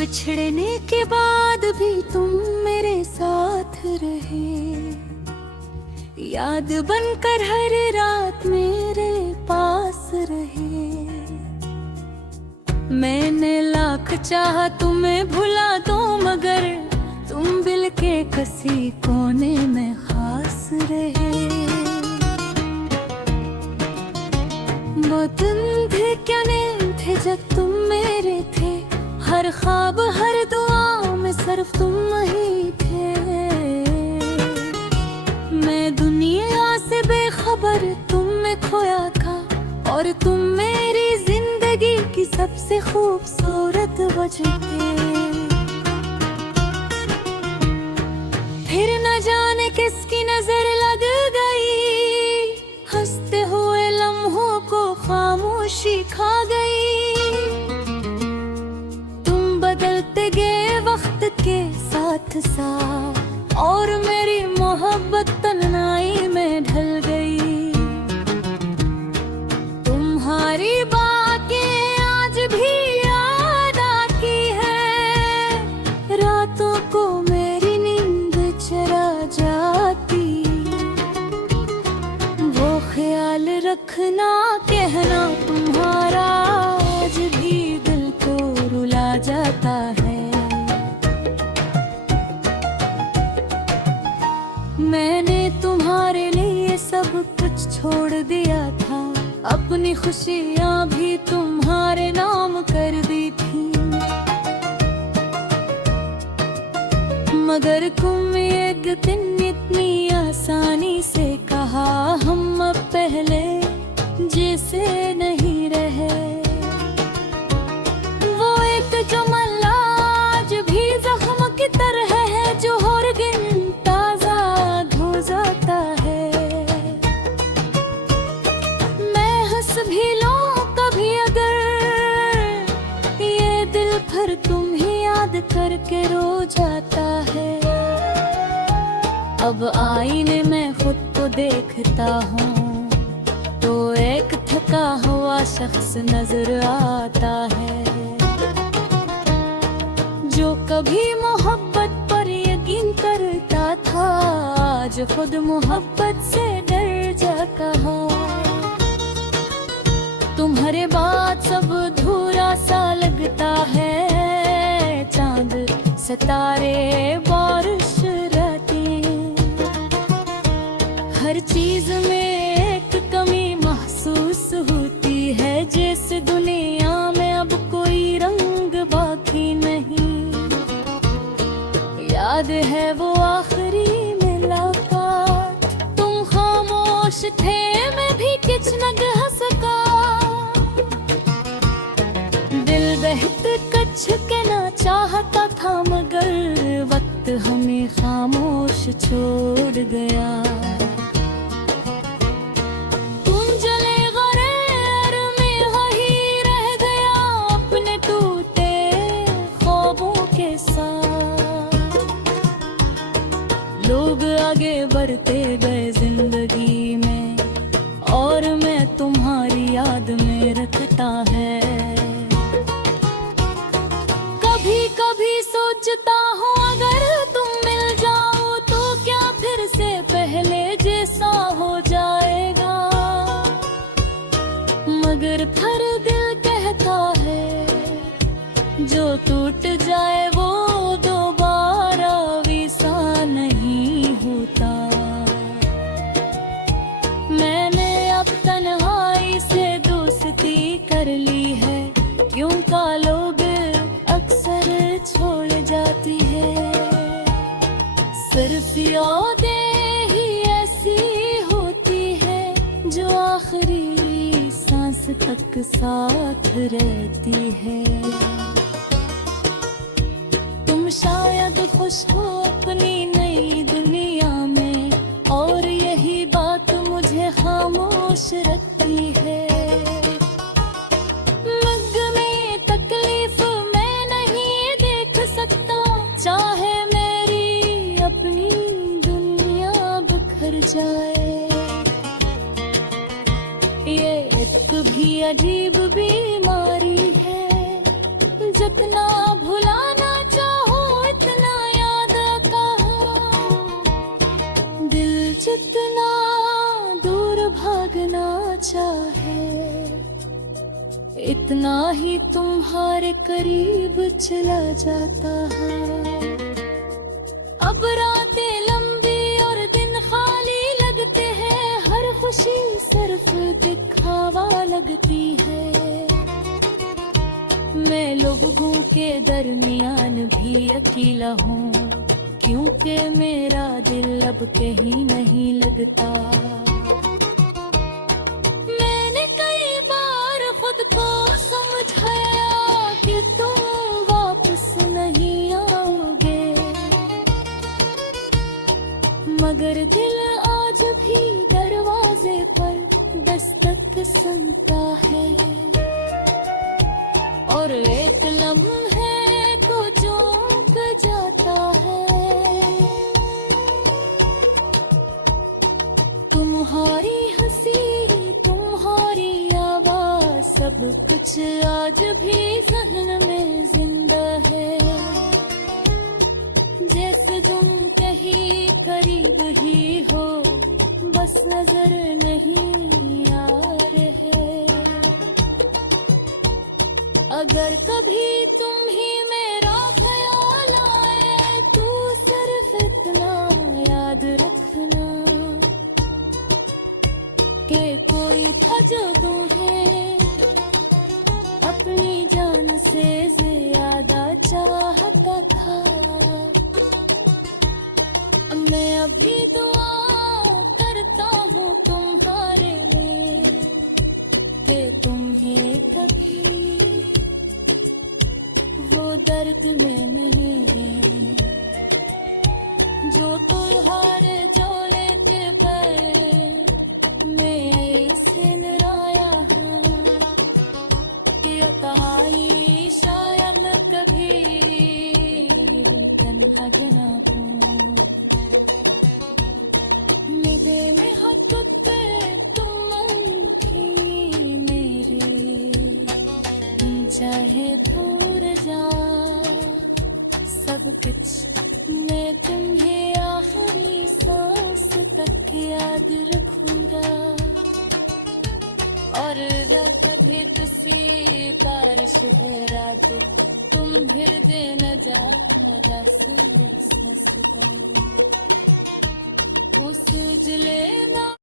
बिछड़ने के बाद भी तुम मेरे साथ रहे, याद बनकर हर रात मेरे पास रहे। मैंने लाख चाहा तुम्हें भुला दो, मगर तुम दिल के किसी कोने में खास रहे। वो दिन थे क्या दिन थे जब तुम मेरे थे, हर ख्वाब हर दुआ में सिर्फ तुम ही थे। मैं दुनिया से बेखबर तुम में खोया था, और तुम मेरी जिंदगी की सबसे खूबसूरत वजह थे। फिर न जाने किसकी नजर लग गई, हंसते हुए लम्हों को खामोशी खा गई। तुम बदलते गए वक्त के साथ साथ, और मेरी मोहब्बत तन्हाई में ढल गई। तुम्हारी बातें आज भी याद आती है, रातों को मेरी नींद चरा जाती। वो ख्याल रखना कहना तुम्हारा आज भी दिल को रुला जाता है। मैंने तुम्हारे लिए सब कुछ छोड़ दिया था, अपनी खुशियाँ भी तुम्हारे नाम कर दी थी। मगर तुम एक दिन इतनी आसानी से कहा, हम अब पहले जैसे नहीं रहे। वो एक जुमला आज भी जख्म की तरह है, जो हर दिन ताजा हो जाता है। मैं हंस भी लूं कभी अगर, ये दिल भर तुम ही याद करके रो जाता है। अब आईने में खुद को देखता हूँ, तो एक थका हुआ शख्स नजर आता है, जो कभी मोहब्बत पर यकीन करता था, आज खुद मोहब्बत से डर जा कहा। तुम्हारे बाद सब अधूरा सा लगता है, चांद सितारे बारिश रातें, हर चीज में एक कमी महसूस होती है, जैसे दुनिया में अब कोई रंग बाकी नहीं। याद है वो आखिरी मुलाकात, तुम खामोश थे मैं भी कुछ न कह सका। दिल बहत कच्छ कहना चाहता था, मगर वक्त हमें खामोश छोड़ गया। तुम जले गरेर में वही रह गया, अपने टूटे ख्वाबों के साथ। लोग आगे बढ़ते गए जिंदगी में, और मैं तुम्हारी याद में रखता है। कभी कभी सोचता हूँ अगर तुम मिल जाओ, तो क्या फिर से पहले जैसा हो जाएगा। मगर फिर दिल कहता है, जो टूट जाए वो दोबारा वैसा नहीं होता। मैंने अब तन्हाई से दोस्ती कर ली है, यूं का लोग अक्सर छोड़ जाती है। सिर्फ यादें ही ऐसी होती है, जो आखिरी सांस तक साथ रहती है। तुम शायद खुश हो अपनी नई दुनिया में, और यही बात मुझे खामोश रखती है। मग में तकलीफ मैं नहीं देख सकता, चाहे मेरी अपनी दुनिया बिखर जाए। ये एक भी अजीब बीमारी है, जितना भुलाना इतना दूर भागना चाहे, इतना ही तुम्हारे करीब चला जाता है। अब रातें लंबी और दिन खाली लगते हैं, हर खुशी सिर्फ दिखावा लगती है। मैं लोगों के दरमियान भी अकेला हूँ, क्योंकि मेरा दिल अब कहीं नहीं लगता। मैंने कई बार खुद को समझाया कि तुम वापस नहीं आओगे, मगर दिल आज भी दरवाजे पर दस्तक सुनता है, और एक लम्हे को चूक जाता है। तुम्हारी हंसी, तुम्हारी आवाज, सब कुछ आज भी ज़हन में जिंदा है। जैसे तुम कहीं करीब ही हो, बस नजर नहीं आ रहे। अगर कभी तुम ही मेरा ख्याल आए, तू सिर्फ इतना याद रखना कि कोई था जो तुम्हें अपनी जान से ज्यादा चाहता था। मैं अभी दुआ करता हूँ तुम्हारे लिए कि तुम्हें कभी वो दर्द में नहीं, जो तुम्हारे जो लेते पे मैं ऐसे नराया हूँ कि तहाई शायद न कभी तन्हा जना हूँ। मिले में हक पे तुम थी मेरी, तुम चाहे दूर जा, सब कुछ मैं तुम्हें आखिरी सांस तक याद रखूंगा। और कभी तुसी बारिश है रात, तुम फिर दे न जा सुबह उस जले ना।